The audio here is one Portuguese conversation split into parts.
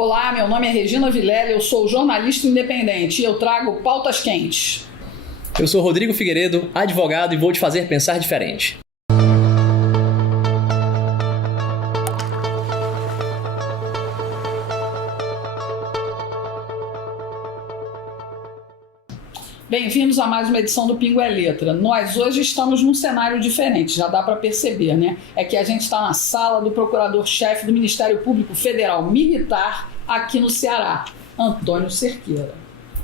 Olá, meu nome é Regina Vilela, eu sou jornalista independente e eu trago pautas quentes. Eu sou Rodrigo Figueiredo, advogado, e vou te fazer pensar diferente. Bem-vindos a mais uma edição do Pingo é Letra. Nós hoje estamos num cenário diferente, já dá para perceber, né? É que a gente está na sala do procurador-chefe do Ministério Público Federal Militar aqui no Ceará, Antônio Cerqueira.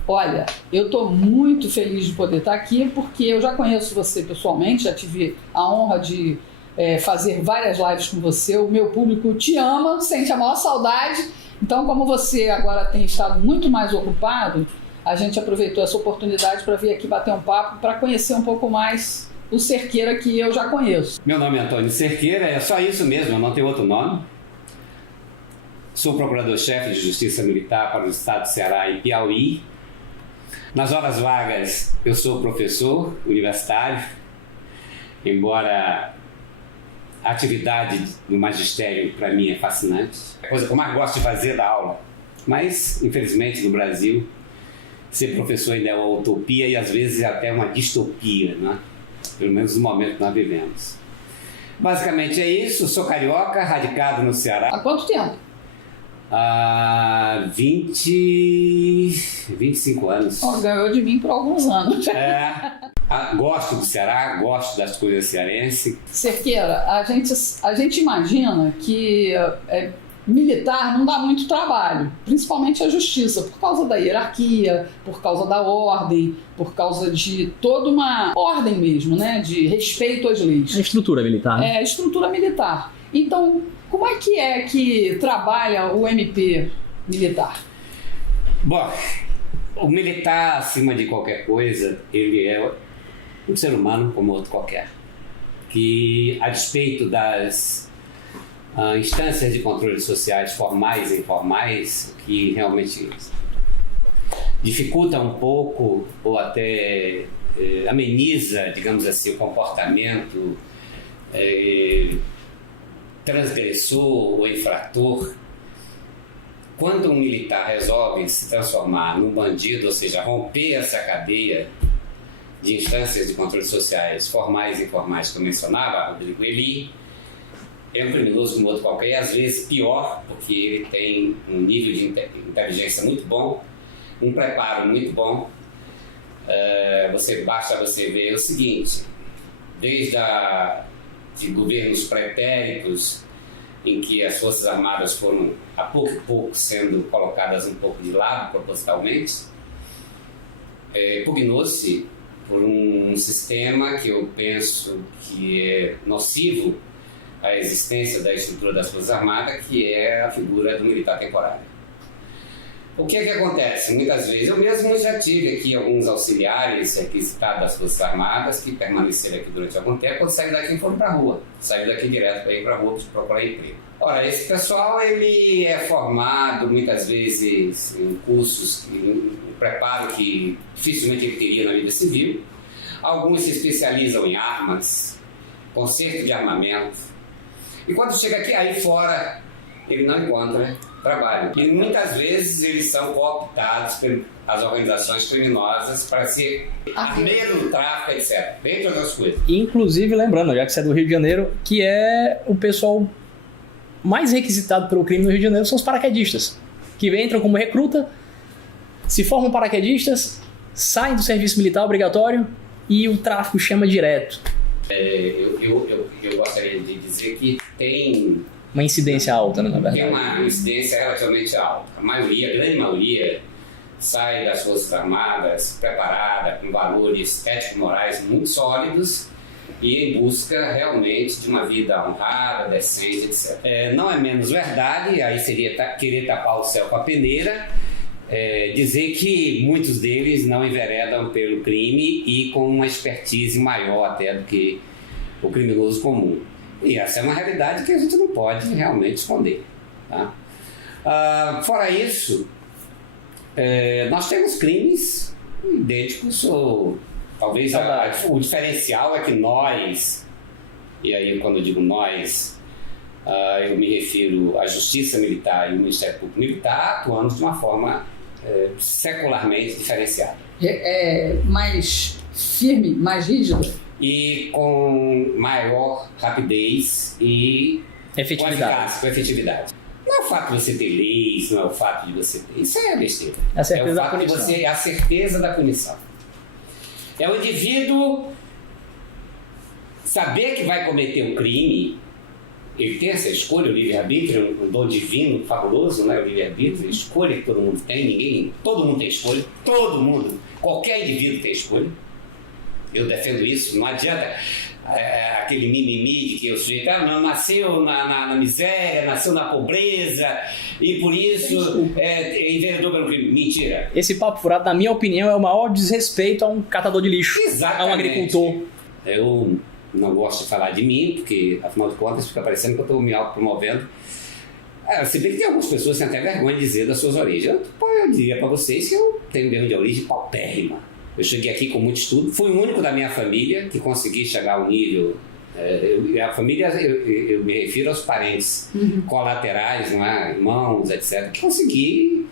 Olha, eu estou muito feliz de poder estar aqui porque eu já conheço você pessoalmente, já tive a honra de fazer várias lives com você. O meu público te ama, sente a maior saudade. Então, como você agora tem estado muito mais ocupado, a gente aproveitou essa oportunidade para vir aqui bater um papo, para conhecer um pouco mais o Cerqueira que eu já conheço. Meu nome é Antônio Cerqueira, é só isso mesmo, eu não tenho outro nome. Sou procurador-chefe de Justiça Militar para o Estado do Ceará e Piauí. Nas horas vagas, eu sou professor universitário, embora a atividade do magistério para mim é fascinante. É a coisa que eu mais gosto de fazer é dar aula, mas infelizmente no Brasil ser professor ainda é uma utopia e às vezes até uma distopia, né? Pelo menos no momento que nós vivemos. Basicamente é isso, sou carioca, radicado no Ceará. Há quanto tempo? Há 25 anos. Ganhou de mim por alguns anos. Gosto do Ceará, gosto das coisas cearenses. Cerqueira, a gente imagina que militar não dá muito trabalho, principalmente a justiça, por causa da hierarquia, por causa da ordem, por causa de toda uma ordem mesmo, né, de respeito às leis. A estrutura militar, né? A estrutura militar. Então, como é que trabalha o MP militar? Bom, o militar, acima de qualquer coisa, ele é um ser humano como outro qualquer, que a despeito das instâncias de controle sociais formais e informais, que realmente dificulta um pouco ou até ameniza, digamos assim, o comportamento transgressor ou infrator. Quando um militar resolve se transformar num bandido, ou seja, romper essa cadeia de instâncias de controle sociais formais e informais que eu mencionava, Rodrigo, ele é um criminoso como outro qualquer, e às vezes pior, porque ele tem um nível de inteligência muito bom, um preparo muito bom. Basta você ver o seguinte: desde de governos pretéritos, em que as Forças Armadas foram a pouco e pouco sendo colocadas um pouco de lado propositalmente, pugnou-se por um sistema que eu penso que é nocivo à existência da estrutura das Forças Armadas, que é a figura do militar temporário. O que é que acontece? Muitas vezes, eu mesmo já tive aqui alguns auxiliares requisitados das Forças Armadas que permaneceram aqui durante algum tempo, quando saíram daqui e foram para a rua. Saíram daqui direto para ir para a rua procurar emprego. Ora, esse pessoal ele é formado muitas vezes em cursos, em preparo que dificilmente ele teria na vida civil. Alguns se especializam em armas, conserto de armamento. E quando chega aqui, aí fora, ele não encontra trabalho. E muitas vezes eles são cooptados pelas organizações criminosas para ser armeiro do tráfico, etc. Dentre outras coisas. Inclusive, lembrando, já que você é do Rio de Janeiro, que é o pessoal mais requisitado pelo crime no Rio de Janeiro são os paraquedistas, que entram como recruta, se formam paraquedistas, saem do serviço militar obrigatório e o tráfico chama direto. Eu gostaria de dizer que tem uma incidência alta, né, na verdade. Tem uma incidência relativamente alta. A grande maioria, sai das Forças Armadas preparada, com valores ético-morais muito sólidos e em busca realmente de uma vida honrada, decente, etc. Não é menos verdade, aí seria querer tapar o céu com a peneira, dizer que muitos deles não enveredam pelo crime e com uma expertise maior até do que o criminoso comum. E essa é uma realidade que a gente não pode realmente esconder. Tá? Fora isso, nós temos crimes idênticos, ou talvez o diferencial é que nós, e aí quando eu digo nós, Eu me refiro à Justiça Militar e o Ministério Público Militar atuando de uma forma secularmente diferenciada. Mais firme, mais rígido? E com maior rapidez e efetividade. Não é o fato de você ter leis, não é o fato de você ter... Isso é besteira. É a certeza o da fato de punição. você... A certeza da punição. É o indivíduo saber que vai cometer um crime. Ele tem essa escolha, o livre-arbítrio, um dom divino, fabuloso, né? O livre-arbítrio, escolha que todo mundo tem, todo mundo tem escolha, todo mundo, qualquer indivíduo tem escolha. Eu defendo isso, não adianta aquele mimimi de que o sujeito nasceu na miséria, nasceu na pobreza e por isso enveredou pelo crime. Mentira. Esse papo furado, na minha opinião, é o maior desrespeito a um catador de lixo, exatamente, a um agricultor. Eu não gosto de falar de mim, porque afinal de contas fica parecendo que eu estou me autopromovendo. Se bem que tem algumas pessoas que têm até vergonha de dizer das suas origens. Eu diria para vocês que eu tenho mesmo de origem paupérrima. Eu cheguei aqui com muito estudo, fui o único da minha família que consegui chegar ao nível... a família, eu me refiro aos parentes colaterais, não é? Irmãos, etc. Que consegui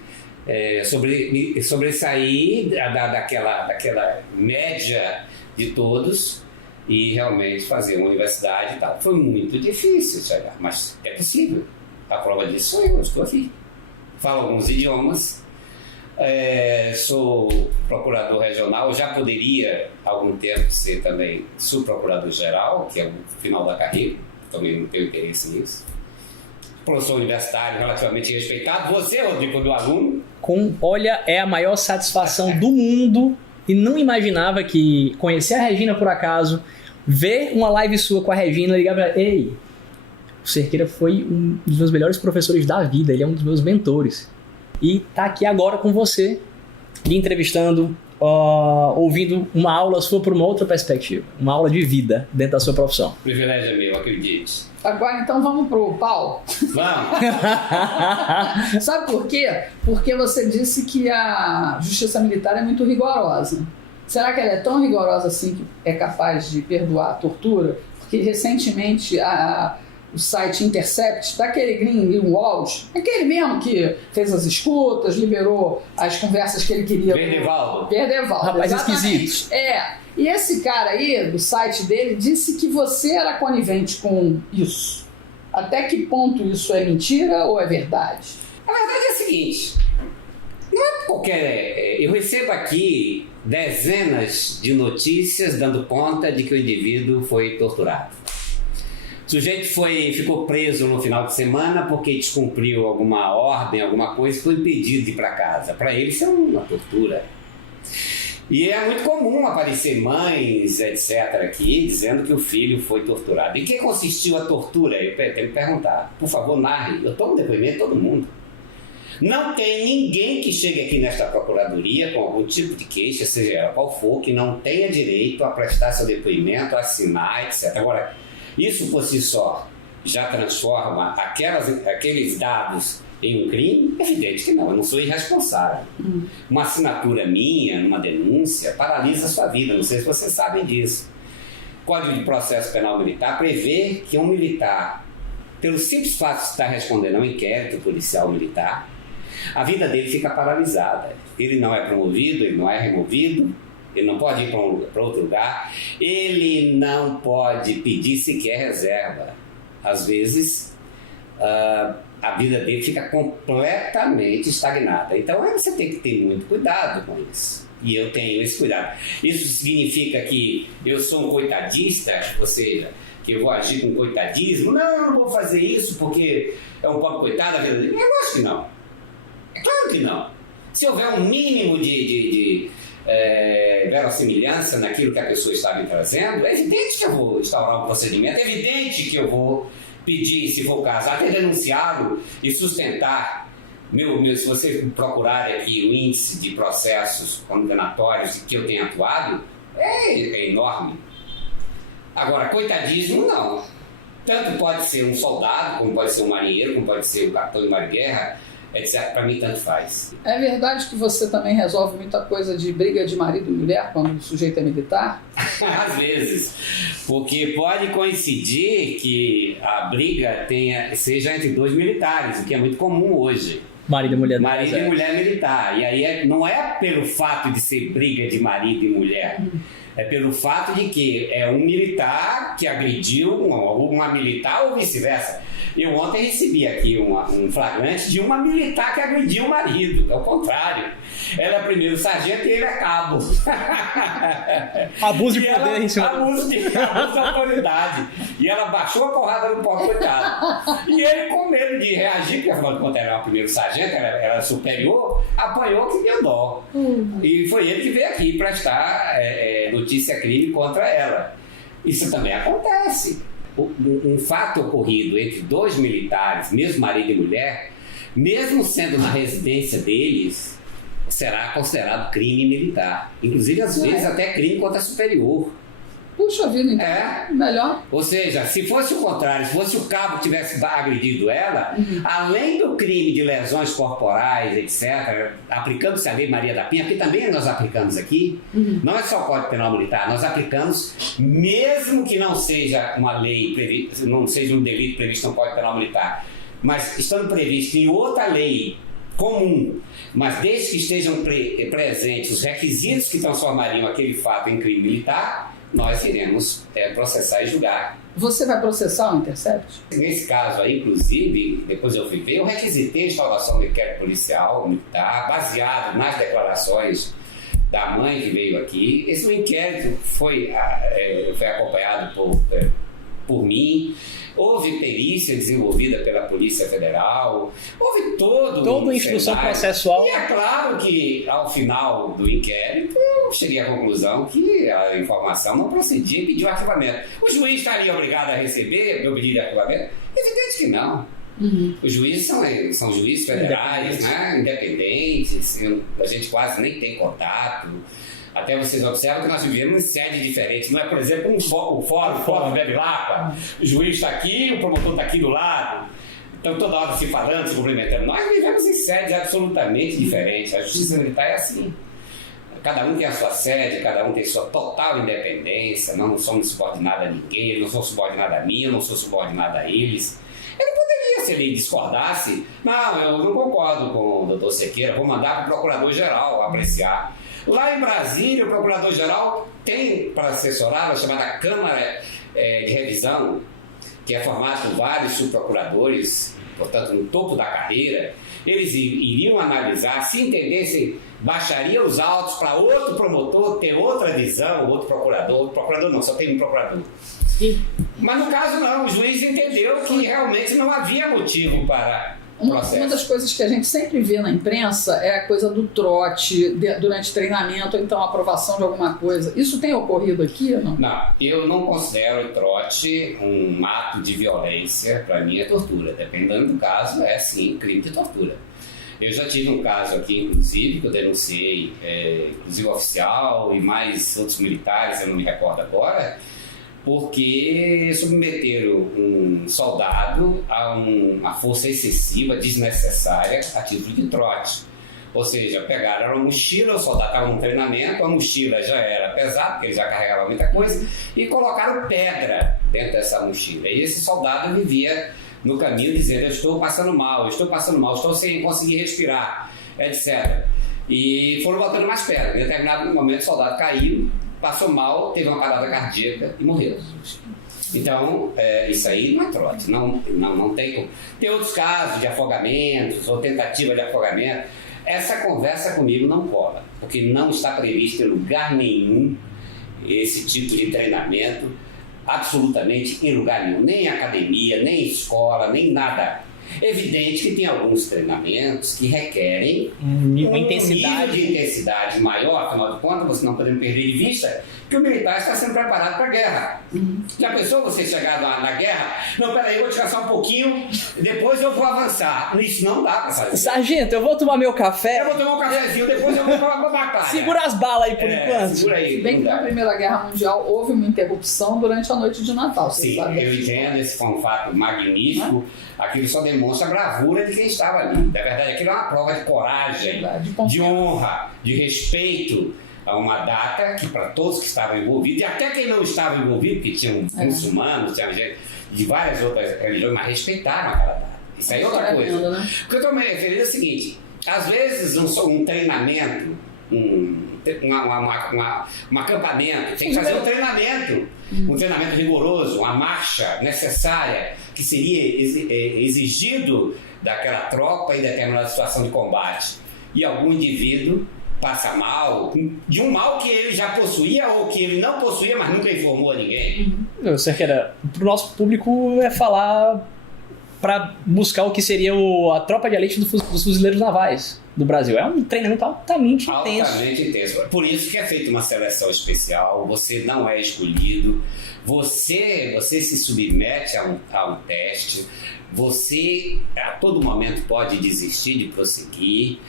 sobressair daquela média de todos e realmente fazer uma universidade e tal. Foi muito difícil chegar, mas é possível. A prova disso sou eu estou aqui. Falo alguns idiomas. Sou procurador regional, já poderia há algum tempo ser também subprocurador-geral, que é o final da carreira, também não tenho interesse nisso. Professor universitário relativamente respeitado. Você, Rodrigo, do aluno? Olha, é a maior satisfação do mundo e não imaginava que conhecer a Regina por acaso, ver uma live sua com a Regina, ligar pra ela, ei, o Cerqueira foi um dos meus melhores professores da vida, ele é um dos meus mentores. E tá aqui agora com você, me entrevistando, ouvindo uma aula sua por uma outra perspectiva, uma aula de vida dentro da sua profissão. O privilégio é meu, acredite. Agora então vamos pro pau. Vamos! Sabe por quê? Porque você disse que a justiça militar é muito rigorosa. Será que ela é tão rigorosa assim que é capaz de perdoar a tortura? Porque recentemente o site Intercept, daquele Greenwald, aquele mesmo que fez as escutas, liberou as conversas que ele queria. Perdevaldo. Rapaz esquisito. E esse cara aí, do site dele, disse que você era conivente com isso. Até que ponto isso é mentira ou é verdade? A verdade é a seguinte, não é qualquer... Eu recebo aqui dezenas de notícias dando conta de que o indivíduo foi torturado. O sujeito ficou preso no final de semana porque descumpriu alguma ordem, alguma coisa, e foi impedido de ir para casa. Para ele isso é uma tortura. E é muito comum aparecer mães, etc., aqui, dizendo que o filho foi torturado. Em que consistiu a tortura? Eu tenho que perguntar. Por favor, narre. Eu tomo depoimento de todo mundo. Não tem ninguém que chegue aqui nesta procuradoria com algum tipo de queixa, seja ela qual for, que não tenha direito a prestar seu depoimento, a assinar, etc. Agora, isso por si só já transforma aqueles dados em um crime? É evidente que não, eu não sou irresponsável. Uma assinatura minha, numa denúncia, paralisa a sua vida, não sei se vocês sabem disso. O Código de Processo Penal Militar prevê que um militar, pelo simples fato de estar respondendo a um inquérito policial militar, a vida dele fica paralisada. Ele não é promovido, ele não é removido, ele não pode ir para outro lugar, ele não pode pedir sequer reserva. Às vezes, a vida dele fica completamente estagnada. Então, você tem que ter muito cuidado com isso. E eu tenho esse cuidado. Isso significa que eu sou um coitadista, ou seja, que eu vou agir com coitadismo? Não, eu não vou fazer isso porque é um pobre coitado da vida dele. Eu acho que não. É claro que não. Se houver um mínimo de verossimilhança naquilo que a pessoa está me trazendo, é evidente que eu vou instaurar um procedimento, é evidente que eu vou pedir, se for o caso, até denunciá-lo e sustentar. Se você procurar aqui o índice de processos condenatórios que eu tenho atuado, é enorme. Agora, coitadismo, não. Tanto pode ser um soldado, como pode ser um marinheiro, como pode ser um capitão de mar de guerra, etc. Para mim, tanto faz. É verdade que você também resolve muita coisa de briga de marido e mulher quando o sujeito é militar? Às vezes, porque pode coincidir que a briga seja entre dois militares, o que é muito comum hoje. Marido e mulher. Marido e mulher militar. E aí não é pelo fato de ser briga de marido e mulher. É pelo fato de que é um militar que agrediu uma militar ou vice-versa. Eu ontem recebi aqui um flagrante de uma militar que agrediu o marido. É o contrário. Ela é primeiro sargento e ele é cabo. Abuso de poder em cima. Abuso de autoridade. E ela baixou a porrada no pobre coitado. E ele, com medo de reagir, porque afinal de contas era o primeiro sargento, era superior, apanhou que deu dó. E foi ele que veio aqui prestar notícia-crime contra ela. Isso também acontece. Um fato ocorrido entre dois militares, mesmo marido e mulher, mesmo sendo na residência deles, será considerado crime militar. Inclusive, às vezes, até crime contra superior. Puxa vida, então. Melhor. Ou seja, se fosse o contrário, se fosse o cabo que tivesse agredido ela, além do crime de lesões corporais, etc., aplicando-se a lei Maria da Penha, que também nós aplicamos aqui, não é só o Código Penal Militar, nós aplicamos, mesmo que não seja uma lei, não seja um delito previsto no Código Penal Militar, mas estando previsto em outra lei comum, mas desde que estejam presentes os requisitos que transformariam aquele fato em crime militar, nós iremos processar e julgar. Você vai processar o Intercept? Nesse caso aí, inclusive, depois eu fui ver, eu requisitei a instauração do inquérito policial militar, baseado nas declarações da mãe que veio aqui. Esse inquérito foi acompanhado por mim. Houve perícia desenvolvida pela Polícia Federal, houve toda a instrução processual. E é claro que, ao final do inquérito, eu cheguei à conclusão que a informação não procedia e pediu arquivamento. O juiz estaria obrigado a receber meu pedido de arquivamento? Evidente que não. Os juízes são juízes federais, independentes, a gente quase nem tem contato. Até vocês observam que nós vivemos em sedes diferentes. Não é, por exemplo, o fórum Bebe Lapa. O juiz está aqui, o promotor está aqui do lado. Então, toda hora se falando, se cumprimentando. Nós vivemos em sedes absolutamente diferentes. A justiça militar é assim. Cada um tem a sua sede, cada um tem sua total independência. Não somos subordinados a ninguém. Eles não são subordinados a mim, eu não sou subordinado a eles. Ele poderia, se ele discordasse, não, eu não concordo com o doutor Sequeira, vou mandar para o procurador-geral apreciar. Lá em Brasília, o procurador-geral tem para assessorar a chamada Câmara de Revisão, que é formada por vários subprocuradores, portanto, no topo da carreira. Eles iriam analisar, se entendessem, baixaria os autos para outro promotor ter outra visão, outro procurador não, só tem um procurador. Sim. Mas no caso não, o juiz entendeu que realmente não havia motivo para Uma das coisas que a gente sempre vê na imprensa é a coisa do trote durante treinamento, ou então a aprovação de alguma coisa. Isso tem ocorrido aqui ou não? Não, eu não considero o trote um ato de violência. Para mim é tortura. Dependendo do caso, é sim crime de tortura. Eu já tive um caso aqui, inclusive, que eu denunciei, inclusive oficial e mais outros militares, eu não me recordo agora, porque submeteram um soldado a uma força excessiva, desnecessária, a título de trote. Ou seja, pegaram uma mochila, o soldado estava num treinamento, a mochila já era pesada, porque ele já carregava muita coisa, e colocaram pedra dentro dessa mochila. E esse soldado vivia no caminho dizendo: eu estou passando mal, estou sem conseguir respirar, etc. E foram botando mais pedra. Em determinado momento o soldado caiu, passou mal, teve uma parada cardíaca e morreu. Então, isso aí não é trote, não tem como. Tem outros casos de afogamentos ou tentativa de afogamento. Essa conversa comigo não cola, porque não está previsto em lugar nenhum esse tipo de treinamento, absolutamente em lugar nenhum, nem em academia, nem em escola, nem nada. Evidente que tem alguns treinamentos que requerem uma nível de intensidade maior, afinal de contas, você não podendo perder de vista que o militar está sendo preparado para a guerra. Já pensou você chegar na guerra? Não, peraí, eu vou descansar um pouquinho, depois eu vou avançar. Isso não dá para fazer. Sargento, eu vou tomar meu café. Eu vou tomar um cafezinho, depois eu vou para a batalha. Segura as balas aí por enquanto. Segura aí. Bem que na Primeira Guerra Mundial houve uma interrupção durante a noite de Natal. Sim, eu entendo, esse foi um fato magnífico. Aquilo só demonstra a bravura de quem estava ali. Na verdade, aquilo é uma prova de coragem, de honra, de respeito a uma data que para todos que estavam envolvidos, e até quem não estava envolvido, porque tinham muçulmanos, tinha gente de várias outras religiões, mas respeitaram aquela data. Isso aí é outra coisa. Né? O que eu estou me referindo é o seguinte, às vezes um treinamento, um acampamento, tem que fazer um treinamento rigoroso, uma marcha necessária que seria exigido daquela tropa em determinada situação de combate. E algum indivíduo passa mal, de um mal que ele já possuía ou que ele não possuía, mas nunca informou a ninguém. Cerqueira, para o nosso público é falar para buscar o que seria a tropa de elite dos fuzileiros navais do Brasil. É um treinamento altamente intenso. Altamente intenso. Por isso que é feita uma seleção especial, você não é escolhido, você se submete a um teste, você a todo momento pode desistir de prosseguir,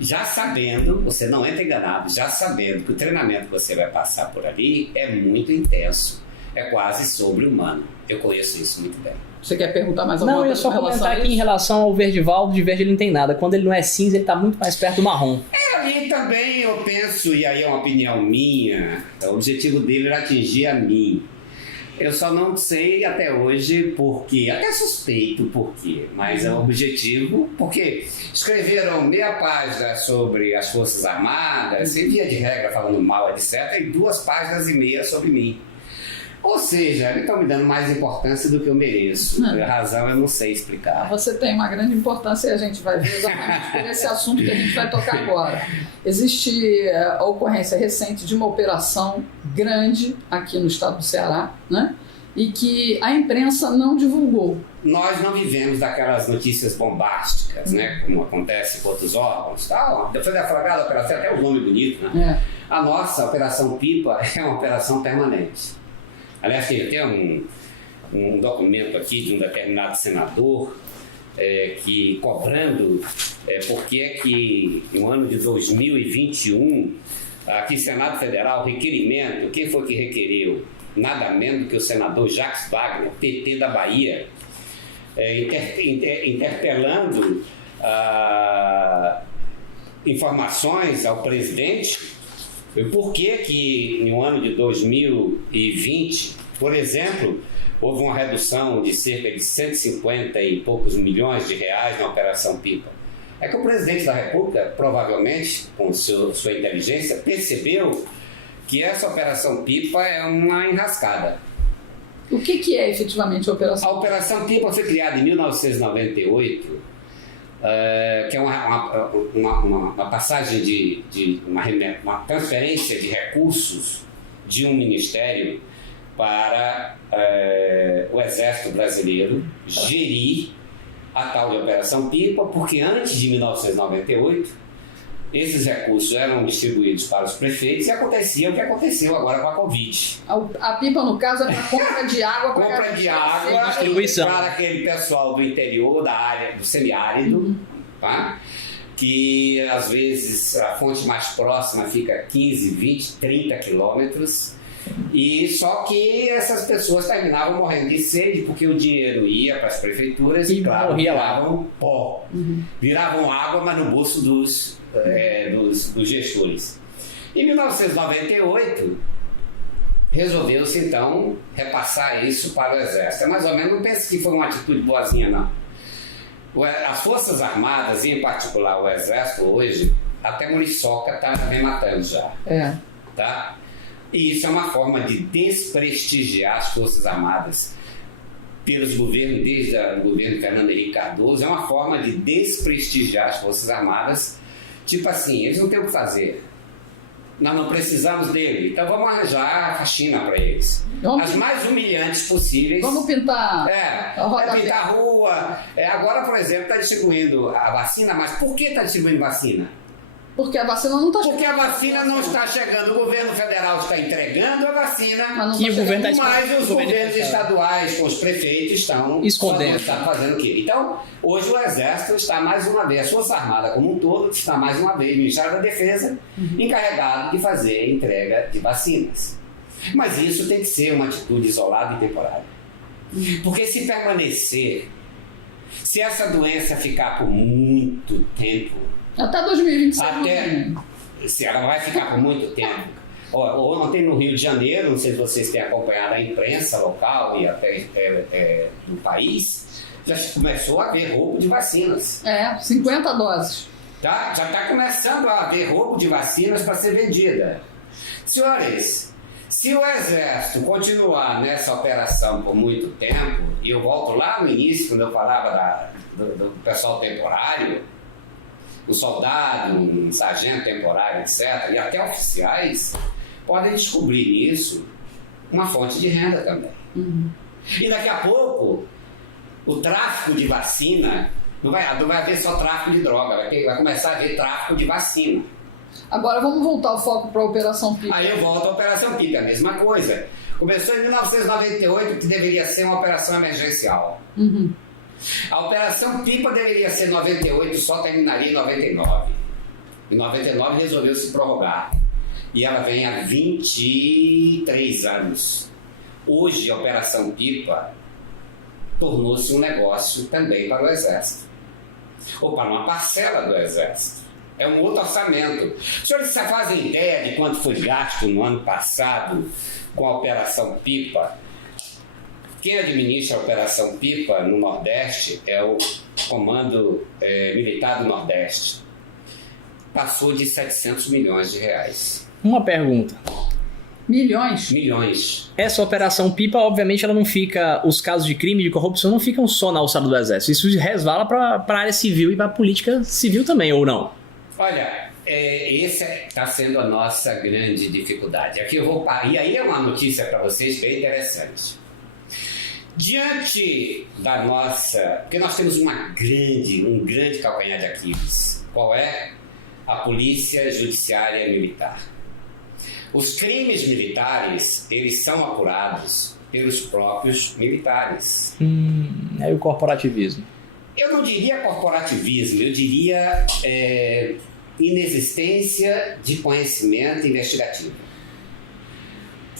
já sabendo, você não entra enganado, já sabendo que o treinamento que você vai passar por ali é muito intenso, é quase sobre-humano. Eu conheço isso muito bem. Você quer perguntar mais alguma coisa? Não, eu só comentar aqui em relação ao Verdivaldo. De verde ele não tem nada. Quando ele não é cinza, ele está muito mais perto do marrom. Ali também eu penso, e aí é uma opinião minha, o objetivo dele era atingir a mim. Eu só não sei até hoje porquê, até suspeito porquê, mas é um objetivo, porque escreveram meia página sobre as Forças Armadas, e via de regra falando mal, etc., e 2 páginas e meia sobre mim. Ou seja, eles estão me dando mais importância do que eu mereço. A razão eu não sei explicar. Você tem uma grande importância e a gente vai ver exatamente por esse assunto que a gente vai tocar agora. Existe a ocorrência recente de uma operação grande aqui no estado do Ceará, né? E que a imprensa não divulgou. Nós não vivemos daquelas notícias bombásticas, né? Como acontece com outros órgãos. Tal. Foi deflagrada a operação, até o nome bonito, né? A nossa Operação Pipa é uma operação permanente. Aliás, tem até um documento aqui de um determinado senador que cobrando por que é que no ano de 2021, aqui Senado Federal, requerimento, quem foi que requeriu? Nada menos do que o senador Jacques Wagner, PT da Bahia, interpelando informações ao presidente. Por que no ano de 2020, por exemplo, houve uma redução de cerca de 150 e poucos milhões de reais na Operação Pipa? É que o presidente da República, provavelmente, com sua inteligência, percebeu que essa Operação Pipa é uma enrascada. O que é efetivamente a Operação Pipa? A Operação Pipa foi criada em 1998, que é uma passagem uma transferência de recursos de um ministério para o Exército Brasileiro gerir a tal de Operação Pipa, porque antes de 1998 esses recursos eram distribuídos para os prefeitos e acontecia o que aconteceu agora com a Covid. A pipa, no caso, é para compra de água. Compra de água, distribuição para aquele pessoal do interior, da área do semiárido, tá? Que às vezes a fonte mais próxima fica 15, 20, 30 quilômetros. E só que essas pessoas terminavam morrendo de sede porque o dinheiro ia para as prefeituras e claro, viravam pó. Viravam água, mas no bolso dos gestores. Em 1998, resolveu-se então repassar isso para o Exército. É mais ou menos, não pense que foi uma atitude boazinha, não. As Forças Armadas, e em particular o Exército, hoje, até muriçoca está me matando já. Tá? E isso é uma forma de desprestigiar as Forças Armadas pelos governos, desde o governo Fernando Henrique Cardoso. É uma forma de desprestigiar as Forças Armadas. Tipo assim, eles não têm o que fazer. Nós não precisamos dele. Então vamos arranjar a faxina para eles. As mais humilhantes possíveis. Vamos pintar. Pintar a rua. Agora, por exemplo, está distribuindo a vacina, mas por que está distribuindo vacina? Porque a vacina não está chegando. Porque a vacina não está chegando. O governo federal está entregando a vacina, mas os governos estaduais, com os prefeitos, estão escondendo. Estão fazendo o quê? Então, hoje o Exército está mais uma vez, a Força Armada como um todo, está mais uma vez, o Ministério da Defesa, encarregado de fazer a entrega de vacinas. Mas isso tem que ser uma atitude isolada e temporária. Porque se permanecer Se essa doença ficar por muito tempo... Até 2026. Se ela vai ficar por muito tempo. Ontem no Rio de Janeiro, não sei se vocês têm acompanhado a imprensa local e até no país, já começou a haver roubo de vacinas. 50 doses. Já está começando a haver roubo de vacinas para ser vendida. Senhores, se o Exército continuar nessa operação por muito tempo, e eu volto lá no início, quando eu falava do pessoal temporário, o soldado, um sargento temporário, etc., e até oficiais, podem descobrir nisso uma fonte de renda também. E daqui a pouco, o tráfico de vacina, não vai haver só tráfico de droga, vai começar a haver tráfico de vacina. Agora vamos voltar o foco para a Operação Pipa. Aí eu volto à Operação Pipa, a mesma coisa. Começou em 1998, que deveria ser uma operação emergencial. A Operação Pipa deveria ser 98, só terminaria em 99. Em 99 resolveu se prorrogar. E ela vem há 23 anos. Hoje a Operação Pipa tornou-se um negócio também para o Exército. Ou para uma parcela do Exército. É um outro orçamento. Os senhores já fazem ideia de quanto foi gasto no ano passado com a Operação Pipa? Quem administra a Operação Pipa no Nordeste é o Comando Militar do Nordeste. Passou de 700 milhões de reais. Uma pergunta. Milhões. Essa Operação Pipa, obviamente, ela não fica... Os casos de crime, de corrupção, não ficam só na alçada do Exército. Isso resvala para a área civil e para a política civil também, ou não? Olha, essa está sendo a nossa grande dificuldade. Aqui eu vou parar. E aí é uma notícia para vocês bem interessante. Diante da nossa... Porque nós temos um grande calcanhar de Aquiles. Qual é? A Polícia Judiciária Militar. Os crimes militares, eles são apurados pelos próprios militares. É o corporativismo. Eu não diria corporativismo, eu diria inexistência de conhecimento investigativo.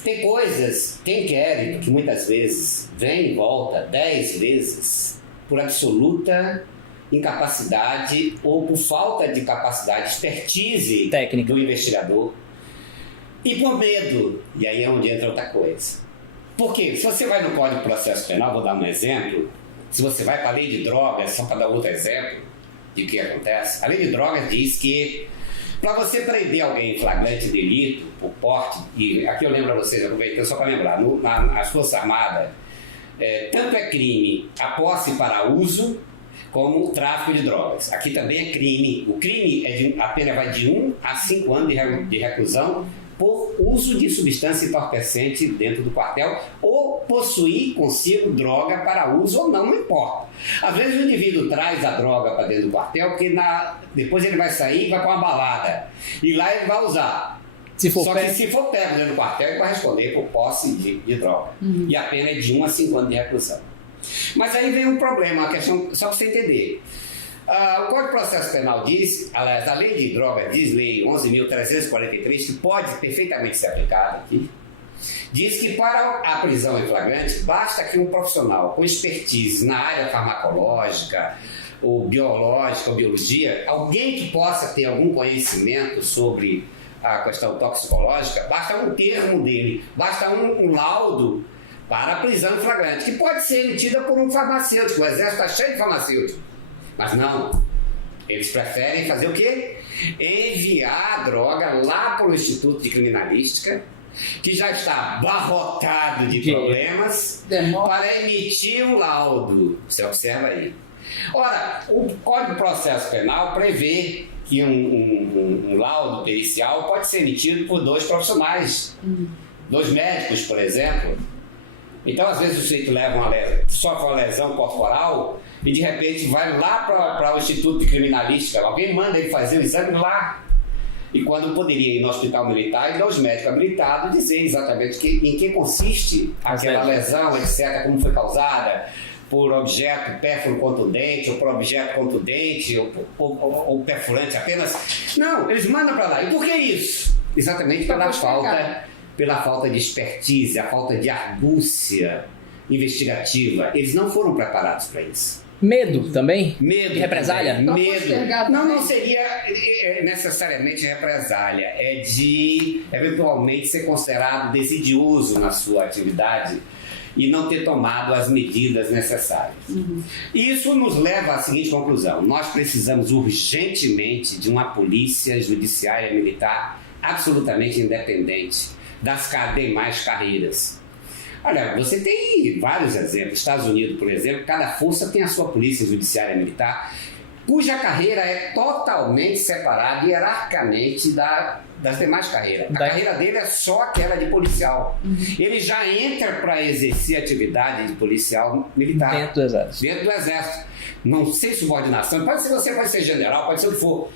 Tem inquérito que muitas vezes vem e volta 10 vezes por absoluta incapacidade ou por falta de capacidade, expertise técnica do investigador e por medo. E aí é onde entra outra coisa. Porque se você vai no Código de Processo Penal, vou dar um exemplo, se você vai para a lei de drogas, só para dar outro exemplo de que acontece, a lei de drogas diz que para você prender alguém em flagrante delito, por porte, e aqui eu lembro a vocês, aproveitando só para lembrar, nas Forças Armadas, tanto é crime a posse para uso, como o tráfico de drogas. Aqui também é crime. O crime, a pena vai de 1 a 5 anos de reclusão por uso de substância entorpecente dentro do quartel ou possuir consigo droga para uso ou não, não importa. Às vezes o indivíduo traz a droga para dentro do quartel porque depois ele vai sair e vai para uma balada. E lá ele vai usar. Que se for pego dentro do quartel, ele vai responder por posse de droga. E a pena é de 1 a 5 anos de reclusão. Mas aí vem um problema, uma questão, só para você entender. O Código de Processo Penal diz, aliás, a lei de droga diz, lei 11.343, que pode perfeitamente ser aplicada aqui, diz que para a prisão em flagrante, basta que um profissional com expertise na área farmacológica, ou biológica, ou biologia, alguém que possa ter algum conhecimento sobre a questão toxicológica, basta um termo dele, basta um laudo para a prisão em flagrante, que pode ser emitida por um farmacêutico. O Exército está cheio de farmacêuticos. Mas não, eles preferem fazer o quê? Enviar a droga lá para o Instituto de Criminalística, que já está abarrotado de problemas, para emitir um laudo. Você observa aí. Ora, o Código de Processo Penal prevê que um laudo pericial pode ser emitido por 2 profissionais, 2 médicos, por exemplo. Então, às vezes, o sujeito sofre uma lesão corporal e, de repente, vai lá para o Instituto de Criminalística. Alguém manda ele fazer o exame lá. E quando poderia ir no hospital militar e os médicos habilitados dizer exatamente em que consiste aquela lesão, etc., como foi causada, por objeto pérfuro contundente, ou por objeto contundente, ou perfurante apenas. Não, eles mandam para lá. E por que isso? Exatamente pela falta de expertise, a falta de argúcia investigativa. Eles não foram preparados para isso. Medo também? Medo. De represália? Também. Medo. Não também. seria necessariamente represália. É de, eventualmente, ser considerado desidioso na sua atividade e não ter tomado as medidas necessárias. Isso nos leva à seguinte conclusão: nós precisamos urgentemente de uma polícia judiciária militar absolutamente independente das demais carreiras. Olha, você tem vários exemplos. Estados Unidos, por exemplo, cada força tem a sua polícia judiciária militar, cuja carreira é totalmente separada hierarquicamente das demais carreiras. A carreira dele é só aquela de policial. Ele já entra para exercer atividade de policial militar. Dentro do Exército. Dentro do Exército. Não sem subordinação. Você pode ser general, pode ser o que for.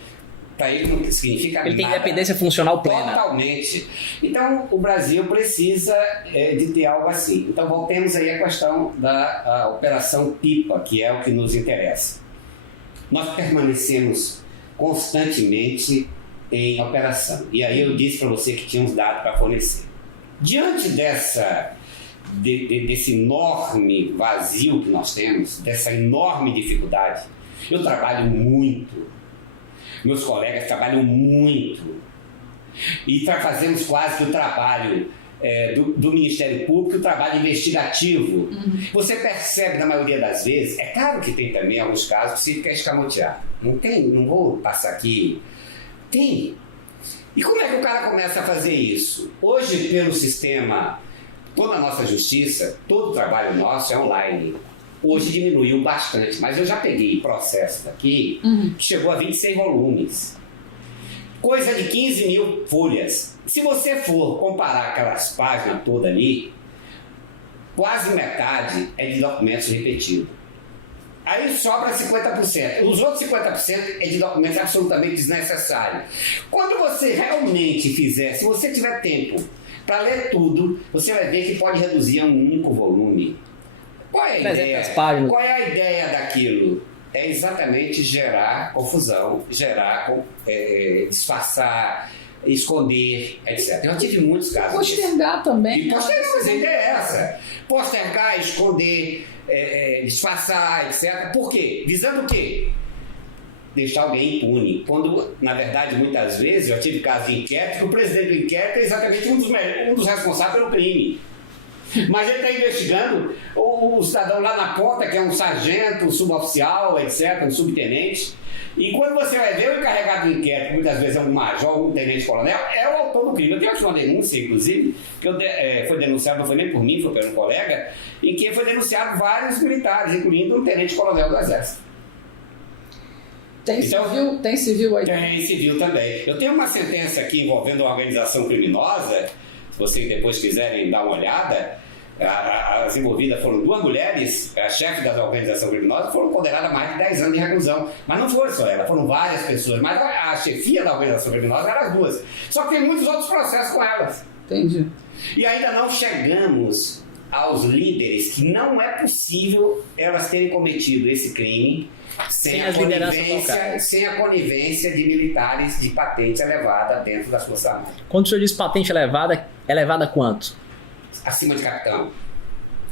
Para ele não significa nada. Ele tem independência funcional plena. Totalmente. Então, o Brasil precisa de ter algo assim. Então, voltemos aí à questão da Operação Pipa, que é o que nos interessa. Nós permanecemos constantemente em operação. E aí eu disse para você que tinha uns dados para fornecer. Diante desse enorme vazio que nós temos, dessa enorme dificuldade, eu trabalho muito. Meus colegas trabalham muito. E fazemos quase que o trabalho do Ministério Público, o trabalho investigativo. Você percebe, na maioria das vezes, é claro que tem também alguns casos que se quer escamotear. Não vou passar aqui. Tem. E como é que o cara começa a fazer isso? Hoje, pelo sistema, toda a nossa justiça, todo o trabalho nosso é online. Hoje diminuiu bastante, mas eu já peguei processos aqui que chegou a 26 volumes. Coisa de 15 mil folhas. Se você for comparar aquelas páginas todas ali, quase metade é de documentos repetidos. Aí sobra 50%. Os outros 50% é de documentos absolutamente desnecessários. Quando você realmente fizer, se você tiver tempo para ler tudo, você vai ver que pode reduzir a um único volume. Qual é a ideia? Qual é a ideia daquilo? É exatamente gerar confusão, disfarçar, esconder, etc. Eu tive muitos casos. Postergar também. E postergar, mas a ideia é essa. Postergar, esconder, disfarçar, etc. Por quê? Visando o quê? Deixar alguém impune. Quando, na verdade, muitas vezes, eu tive casos de inquérito, que o presidente do inquérito é exatamente um dos responsáveis pelo crime. Mas ele está investigando o cidadão lá na ponta, que é um sargento, um suboficial, etc., um subtenente. E quando você vai ver o encarregado do inquérito, que muitas vezes é um major, um tenente-coronel, é o autor do crime. Eu tenho aqui uma denúncia, inclusive, que foi denunciado, não foi nem por mim, foi por um colega, em que foi denunciado vários militares, incluindo um tenente-coronel do Exército. Tem civil aí? Tem civil também. Eu tenho uma sentença aqui envolvendo uma organização criminosa, se vocês depois quiserem dar uma olhada. As envolvidas foram 2 mulheres, a chefe da organização criminosa, foram condenadas a mais de 10 anos de reclusão. Mas não foi só ela, foram várias pessoas. Mas a chefia da organização criminosa eram as 2. Só que tem muitos outros processos com elas. Entendi. E ainda não chegamos aos líderes, que não é possível elas terem cometido esse crime sem a conivência de militares de patente elevada dentro das Forças Armadas. Quando o senhor diz patente elevada, elevada quanto? Acima de capitão.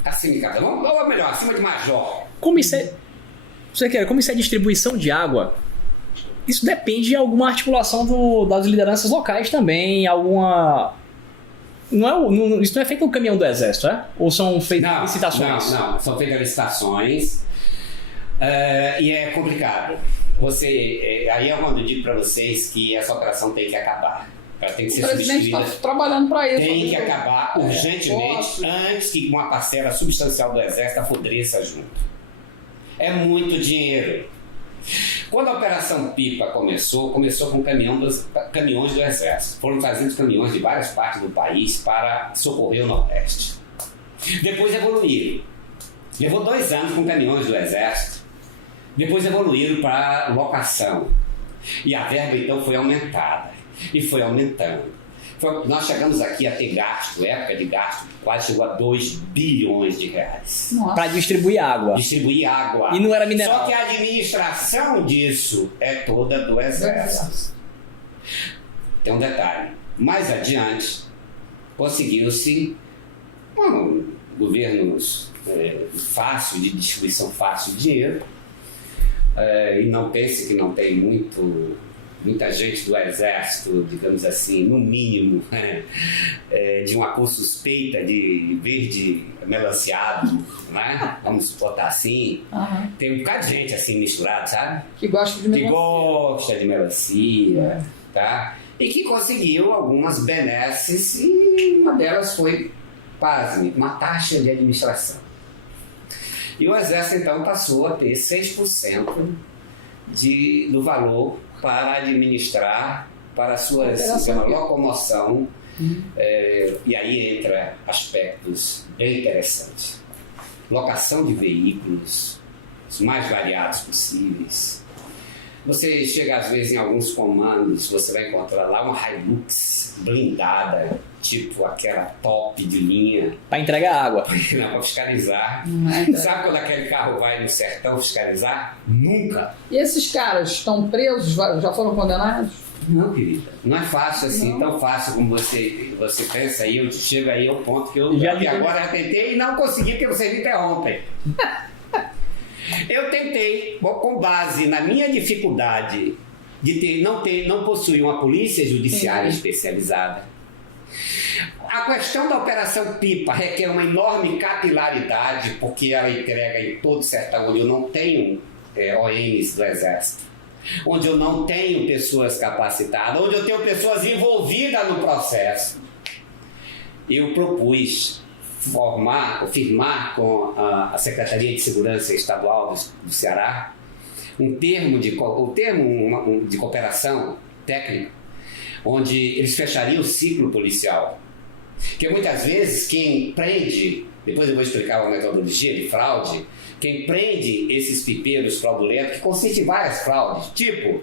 Acima de capitão. Ou melhor, acima de major. Como isso é distribuição de água, isso depende de alguma articulação das lideranças locais também, alguma... isso não é feito no caminhão do Exército, é? Ou são feitas licitações? Não. São feitas licitações e é complicado. Aí é quando eu digo para vocês que essa operação tem que acabar. Ela tem que ser substituída. O presidente está trabalhando para isso. Tem que acabar urgentemente, antes que uma parcela substancial do Exército apodreça junto. É muito dinheiro. Quando a Operação Pipa começou com caminhões do Exército. Foram trazidos caminhões de várias partes do país para socorrer o Nordeste. Depois evoluíram. Levou 2 anos com caminhões do Exército. Depois evoluíram para locação. E a verba então foi aumentada. E foi aumentando. Nós chegamos aqui a ter época de gasto, quase chegou a 2 bilhões de reais. Para distribuir água. E não era mineral. Só que a administração disso é toda do Exército. Tem um detalhe. Mais adiante, conseguiu-se governos fácil, de distribuição fácil de dinheiro, e não pense que não tem muita gente do Exército, digamos assim, no mínimo, de uma cor suspeita de verde melanciado, né? Vamos botar assim. Uhum. Tem um bocado de gente assim misturada, sabe? Que gosta de melancia. Que gosta de melancia, tá? E que conseguiu algumas benesses, e uma delas foi, pasme, uma taxa de administração. E o Exército, então, passou a ter 6% do valor para administrar para a sua locomoção. E aí entra aspectos bem interessantes. Locação de veículos, os mais variados possíveis. Você chega às vezes em alguns comandos, você vai encontrar lá uma Hilux blindada, tipo aquela top de linha. Para entregar água. Não, para fiscalizar. Sabe quando aquele carro vai no sertão fiscalizar? Nunca. E esses caras estão presos? Já foram condenados? Não, querida. Não é fácil assim, tão fácil como você pensa aí. Eu chego aí ao ponto que eu agora já tentei e não consegui, porque vocês me interrompem. Eu tentei, com base na minha dificuldade de não possuir uma polícia judiciária especializada. A questão da Operação Pipa requer uma enorme capilaridade, porque ela entrega em todo o sertão onde eu não tenho ONs do Exército, onde eu não tenho pessoas capacitadas, onde eu tenho pessoas envolvidas no processo. Eu propus firmar com a Secretaria de Segurança Estadual do Ceará um termo de cooperação técnica, onde eles fechariam o ciclo policial. Porque muitas vezes quem prende, depois eu vou explicar a metodologia de fraude, quem prende esses pipeiros fraudulentos, que consiste em várias fraudes, tipo,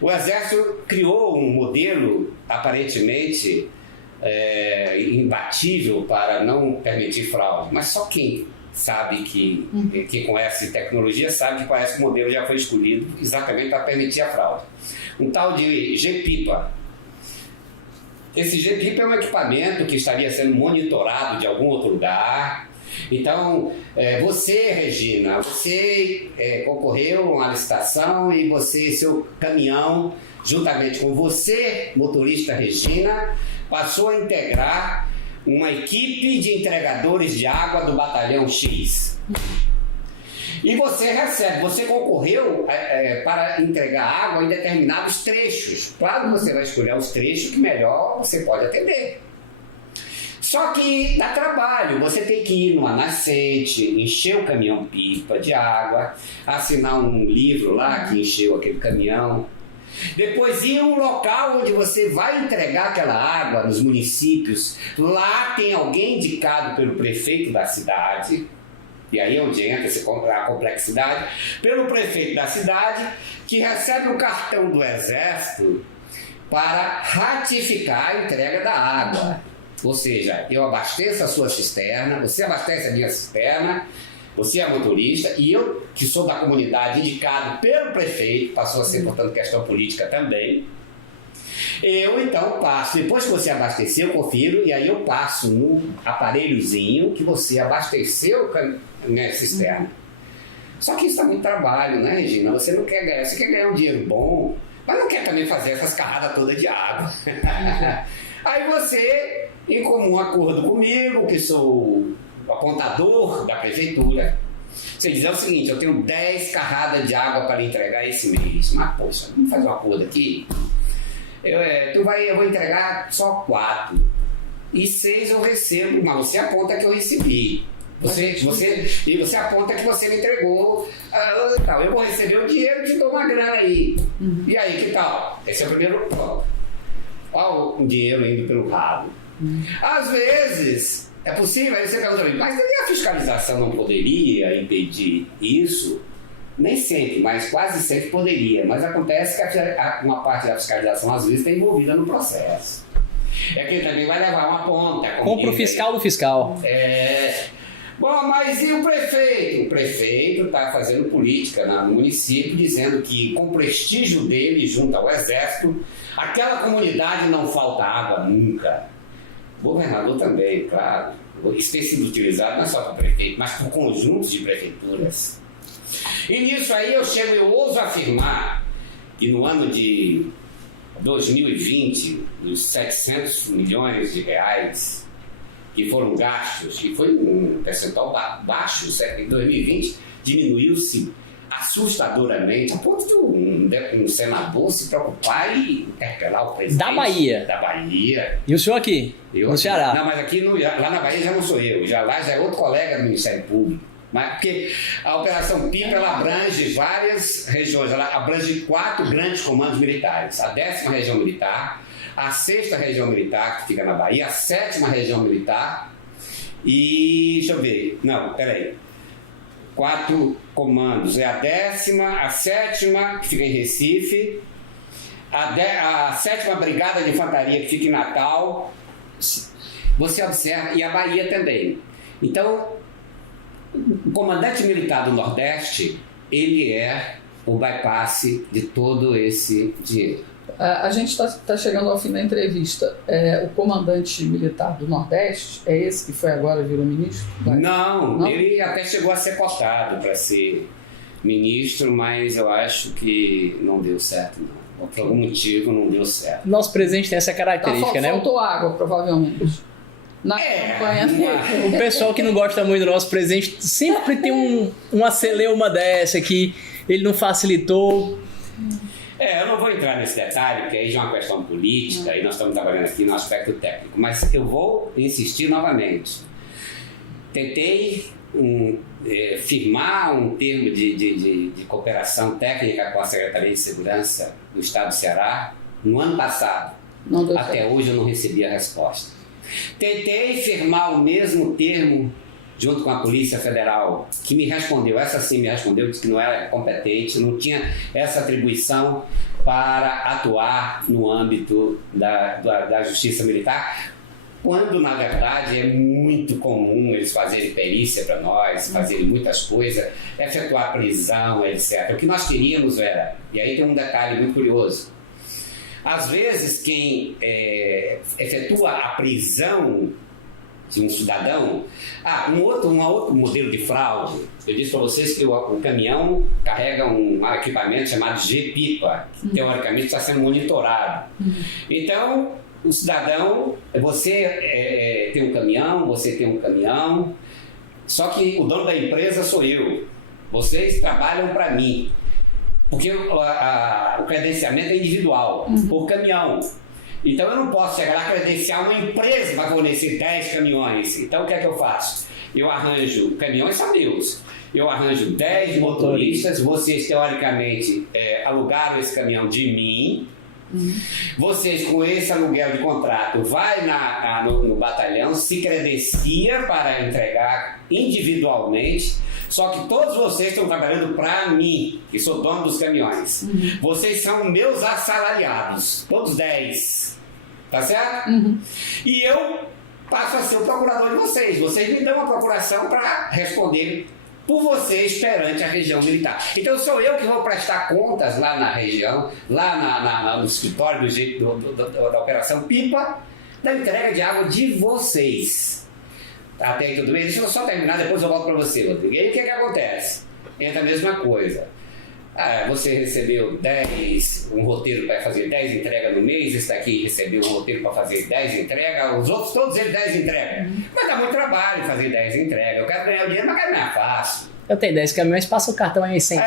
o Exército criou um modelo aparentemente imbatível para não permitir fraude, mas só quem sabe que conhece tecnologia sabe que parece que o modelo já foi escolhido exatamente para permitir a fraude. Um tal de G-Pipa. Esse G-Pipa é um equipamento que estaria sendo monitorado de algum outro lugar. Então, você, Regina, você concorreu a uma licitação e seu caminhão, juntamente com você, motorista Regina, passou a integrar uma equipe de entregadores de água do batalhão X. E você concorreu para entregar água em determinados trechos. Claro que você vai escolher os trechos que melhor você pode atender. Só que dá trabalho, você tem que ir numa nascente, encher o caminhão-pipa de água, assinar um livro lá que encheu aquele caminhão. Depois ir a um local onde você vai entregar aquela água nos municípios. Lá tem alguém indicado pelo prefeito da cidade, e aí é onde entra a complexidade, pelo prefeito da cidade, que recebe um cartão do Exército para ratificar a entrega da água. Ou seja, eu abasteço a sua cisterna, você abastece a minha cisterna, você é motorista, e eu, que sou da comunidade, indicado pelo prefeito, passou a ser, portanto, questão política também. Eu, então, passo, depois que você abasteceu, eu confiro, e aí eu passo no aparelhozinho que você abasteceu a cisterna. Só que isso dá muito trabalho, né, Regina? Você quer ganhar um dinheiro bom, mas não quer também fazer essas carradas todas de água. Aí você, em comum acordo comigo, que sou o apontador da prefeitura, você diz o seguinte: eu tenho 10 carradas de água para entregar esse mês. Mas, poxa, vamos fazer um acordo aqui? Eu vou entregar só 4. E 6 eu recebo, mas você aponta que eu recebi. E você aponta que você me entregou. Eu vou receber o dinheiro e te dou uma grana aí. E aí, que tal? Esse é o primeiro ponto. Olha o dinheiro indo pelo ralo. Às vezes, é possível, aí você pergunta para mim, mas a fiscalização não poderia impedir isso? Nem sempre, mas quase sempre poderia. Mas acontece que uma parte da fiscalização, às vezes, está envolvida no processo. É que ele também vai levar uma ponta. Compra o fiscal do fiscal. Bom, mas e o prefeito? O prefeito está fazendo política no município, dizendo que, com o prestígio dele junto ao Exército, aquela comunidade não falta água nunca. O governador também, claro. Isso tem sido utilizado não só para o prefeito, mas por conjuntos de prefeituras. E nisso aí eu ouso afirmar que no ano de 2020, os 700 milhões de reais que foram gastos, e foi um percentual baixo, em 2020 diminuiu-se assustadoramente, a ponto de um senador se preocupar e interpelar o presidente da Bahia. Da Bahia. E o senhor aqui, no Ceará? Não, mas aqui lá na Bahia já não sou eu, lá já é outro colega do Ministério Público. Mas porque a Operação Pipa ela abrange várias regiões, ela abrange 4 grandes comandos militares: a 10ª Região Militar, a 6ª Região Militar, que fica na Bahia, a 7ª Região Militar e, deixa eu ver, não, peraí, 4 comandos, é a 10ª, a 7ª, que fica em Recife, a 7ª Brigada de Infantaria, que fica em Natal, você observa, e a Bahia também. Então, o comandante militar do Nordeste, ele é o bypass de todo esse dinheiro. A gente está chegando ao fim da entrevista. O comandante militar do Nordeste é esse que foi agora virou ministro? Não, ele até chegou a ser cotado para ser ministro, mas eu acho que não deu certo, não. Por algum motivo não deu certo. Nosso presidente tem essa característica, né? Faltou água, provavelmente. Na campanha dele. O pessoal que não gosta muito do nosso presidente sempre tem uma celeuma dessa que ele não facilitou. Eu não vou entrar nesse detalhe, porque aí já é uma questão política e nós estamos trabalhando aqui no aspecto técnico, mas eu vou insistir novamente. Tentei firmar um termo de cooperação técnica com a Secretaria de Segurança do Estado do Ceará no ano passado. Até hoje eu não recebi a resposta. Tentei firmar o mesmo termo junto com a Polícia Federal, que me respondeu, essa sim me respondeu, disse que não era competente, não tinha essa atribuição para atuar no âmbito da Justiça Militar, quando na verdade é muito comum eles fazerem perícia para nós, fazerem muitas coisas, efetuar prisão, etc. O que nós queríamos era, e aí tem um detalhe muito curioso, às vezes quem efetua a prisão de um cidadão, um outro modelo de fraude, eu disse para vocês que o caminhão carrega um equipamento chamado G-Pipa, que teoricamente está sendo monitorado. Então, o cidadão, você tem um caminhão, só que o dono da empresa sou eu, vocês trabalham para mim. Porque o credenciamento é individual, por caminhão. Então eu não posso chegar lá e credenciar uma empresa para fornecer 10 caminhões. Então o que é que eu faço? Eu arranjo, caminhões são meus, eu arranjo 10 motoristas, vocês teoricamente alugaram esse caminhão de mim, vocês com esse aluguel de contrato vai no batalhão, se credencia para entregar individualmente. Só que todos vocês estão trabalhando para mim, que sou dono dos caminhões. Vocês são meus assalariados, todos 10. Tá certo? E eu passo a ser o procurador de vocês. Vocês me dão uma procuração para responder por vocês perante a região militar. Então sou eu que vou prestar contas lá na região, lá no escritório da Operação Pipa, da entrega de água de vocês. Até aí tudo bem? Deixa eu só terminar, depois eu volto para você, Rodrigo. E aí o que acontece? Entra a mesma coisa. Você recebeu um roteiro para fazer 10 entregas no mês, esse daqui recebeu um roteiro para fazer 10 entregas, os outros todos eles 10 entregas. Mas dá muito trabalho fazer 10 entregas. Eu quero ganhar o dinheiro, mas quero ganhar fácil. Eu tenho 10 caminhões, passa o cartão aí sem.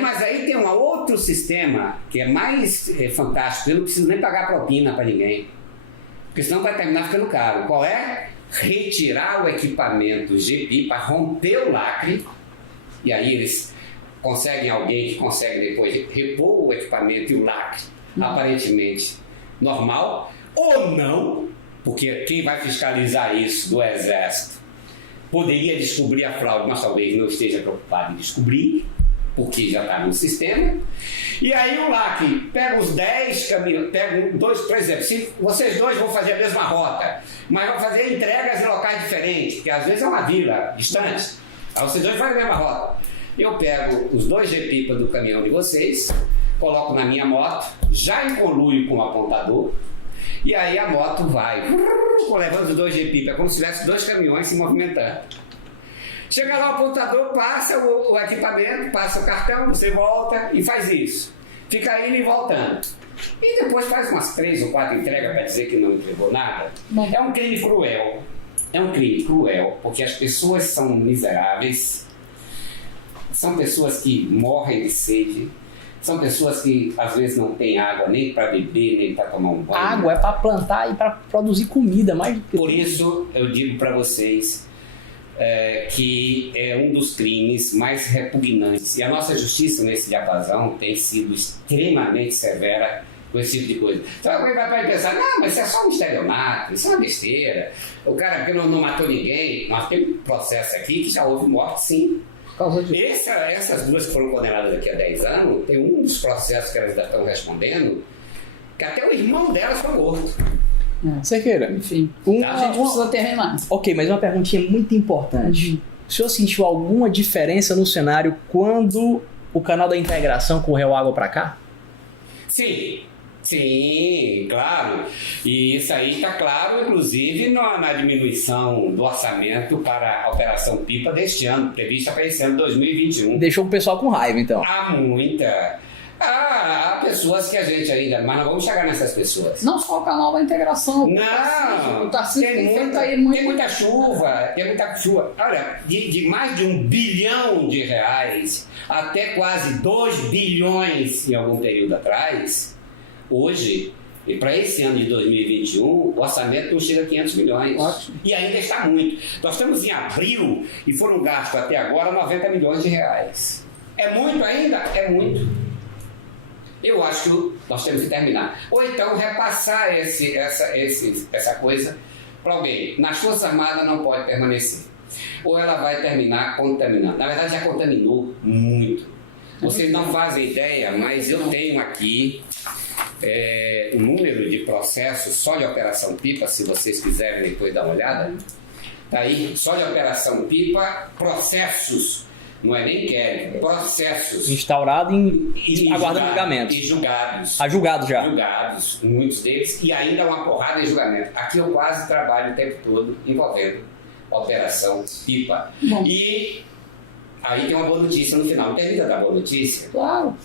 Mas aí tem um outro sistema que é mais fantástico. Eu não preciso nem pagar propina para ninguém, porque senão vai terminar ficando caro. Qual é? Retirar o equipamento G-Pipa, romper o lacre, e aí eles conseguem alguém que consegue depois repor o equipamento e o lacre, aparentemente normal, ou não, porque quem vai fiscalizar isso do Exército poderia descobrir a fraude, mas talvez não esteja preocupado em descobrir, porque já está no sistema. E aí o lacre pega os 10 caminhões, pega dois, por exemplo, se vocês dois vão fazer a mesma rota, mas vão fazer entregas em locais diferentes, porque às vezes é uma vila distante, aí vocês dois fazem a mesma rota. Eu pego os 2 G-Pipa do caminhão de vocês, coloco na minha moto, já em conluio com o apontador, e aí a moto vai levando os 2 G-Pipa, é como se tivesse 2 caminhões se movimentando. Chega lá o computador, passa o equipamento, passa o cartão, você volta e faz isso. Fica indo e voltando. E depois faz umas 3 ou 4 entregas para dizer que não entregou nada. É um crime cruel. É um crime cruel, porque as pessoas são miseráveis, são pessoas que morrem de sede, são pessoas que às vezes não têm água nem para beber, nem para tomar um banho. Água é para plantar e para produzir comida, mais do que Por isso eu digo para vocês que é um dos crimes mais repugnantes. E a nossa justiça nesse diapasão tem sido extremamente severa com esse tipo de coisa. Então alguém vai pensar, não, mas isso é só um estelionato, isso é uma besteira. O cara que não matou ninguém. Nós temos um processo aqui que já houve morte, sim. Essas duas que foram condenadas daqui a 10 anos, tem um dos processos que elas ainda estão respondendo, que até o irmão delas foi morto. Cerqueira, enfim, a gente precisa terminar. Ok, mas uma perguntinha muito importante. O senhor sentiu alguma diferença no cenário quando o canal da integração correu água para cá? Sim, claro. E isso aí está claro, inclusive, na diminuição do orçamento para a Operação Pipa deste ano, prevista para esse ano 2021. Deixou o pessoal com raiva, então. Há muita. Há pessoas que a gente ainda... Mas não vamos chegar nessas pessoas. Não só o canal da integração. Não, o Tarcísio tem muita chuva. Olha, de mais de R$1 bilhão até quase 2 bilhões em algum período atrás, hoje, e para esse ano de 2021, o orçamento não chega a 500 milhões. Ótimo. E ainda está muito. Nós estamos em abril e foram gastos até agora R$90 milhões. É muito ainda? É muito. Eu acho que nós temos que terminar. Ou então repassar essa coisa para alguém. Nas Forças Armadas não pode permanecer. Ou ela vai terminar contaminando. Na verdade já contaminou muito. Vocês não fazem ideia, mas eu tenho aqui o número de processos só de Operação Pipa, se vocês quiserem depois dar uma olhada. Tá aí, só de Operação Pipa, processos. Não é nem inquérito, processos. Instaurado aguardando julgamento. E julgados. Julgados já. Julgados, muitos deles, e ainda uma porrada de julgamento. Aqui eu quase trabalho o tempo todo envolvendo a Operação Pipa. Bom. E aí tem uma boa notícia no final. Termina da boa notícia? Claro.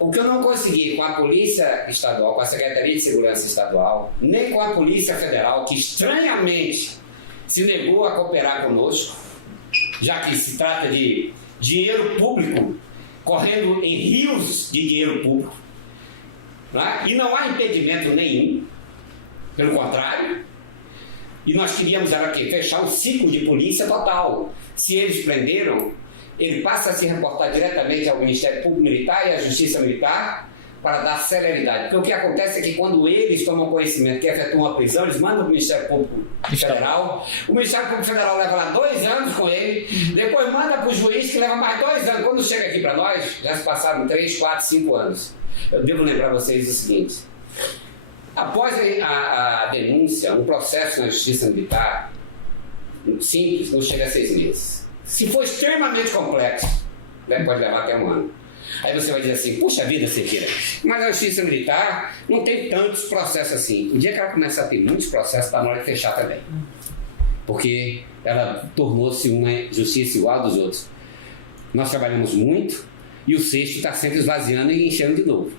O que eu não consegui com a Polícia Estadual, com a Secretaria de Segurança Estadual, nem com a Polícia Federal, que estranhamente se negou a cooperar conosco, já que se trata de dinheiro público correndo em rios de dinheiro público, e não há impedimento nenhum, pelo contrário, e nós queríamos era que fechar um ciclo de polícia total. Se eles prenderam, ele passa a se reportar diretamente ao Ministério Público Militar e à Justiça Militar para dar celeridade. Porque o que acontece é que quando eles tomam conhecimento que efetuam uma prisão, eles mandam para o Ministério Público Federal. O Ministério Público Federal leva lá 2 anos com ele, depois manda para o juiz que leva mais 2 anos. Quando chega aqui para nós, já se passaram 3, 4, 5 anos. Eu devo lembrar vocês o seguinte: após a denúncia, um processo na Justiça Militar, simples, não chega a 6 meses. Se for extremamente complexo, pode levar até 1 ano. Aí você vai dizer assim, puxa vida, Cerqueira, mas a Justiça Militar não tem tantos processos assim. O dia que ela começa a ter muitos processos, está na hora de fechar também. Porque ela tornou-se uma justiça igual dos outros. Nós trabalhamos muito e o cesto está sempre esvaziando e enchendo de novo.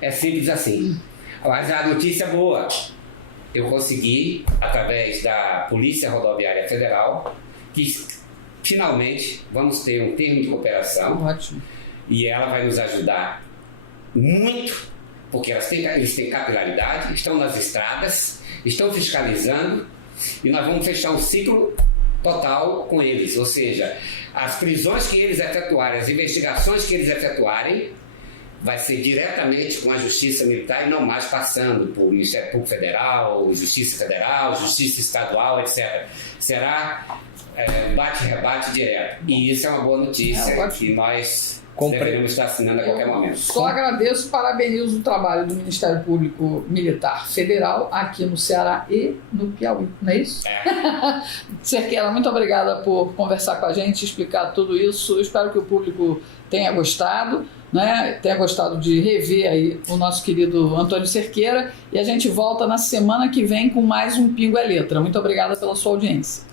É simples assim. Mas a notícia boa, eu consegui, através da Polícia Rodoviária Federal, que finalmente vamos ter um termo de cooperação. Ótimo. E ela vai nos ajudar muito, porque eles têm capilaridade, estão nas estradas, estão fiscalizando, e nós vamos fechar um ciclo total com eles. Ou seja, as prisões que eles efetuarem, as investigações que eles efetuarem, vai ser diretamente com a Justiça Militar e não mais passando por Ministério Público Federal, Justiça Federal, Justiça Estadual, etc. Será bate-rebate direto. E isso é uma boa notícia que nós deveríamos estar assinando a qualquer momento. Só agradeço e parabenizo o trabalho do Ministério Público Militar Federal aqui no Ceará e no Piauí, não é isso? Cerqueira, muito obrigada por conversar com a gente, explicar tudo isso. Eu espero que o público tenha gostado, tenha gostado de rever aí o nosso querido Antônio Cerqueira, e a gente volta na semana que vem com mais um Pingo é Letra. Muito obrigada pela sua audiência.